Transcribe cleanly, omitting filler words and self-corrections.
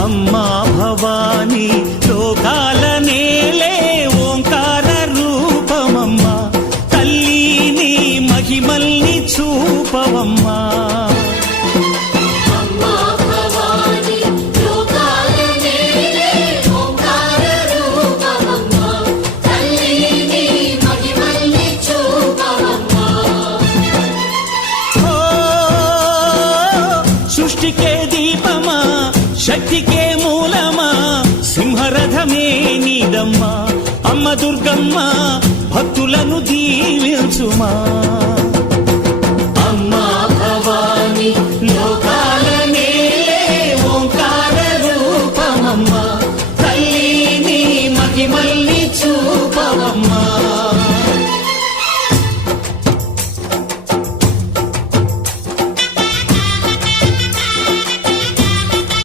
అమ్మా భవానీ లోకాల నేలే ఓంకార రూపమమ్మా తల్లి నీ మహిమల్ని చూపవమ్మా సృష్టికే దీపమా శక్తికే మూలమా సింహరథమే నీదమ్మా అమ్మ దుర్గమ్మ భక్తులను దీవించుమా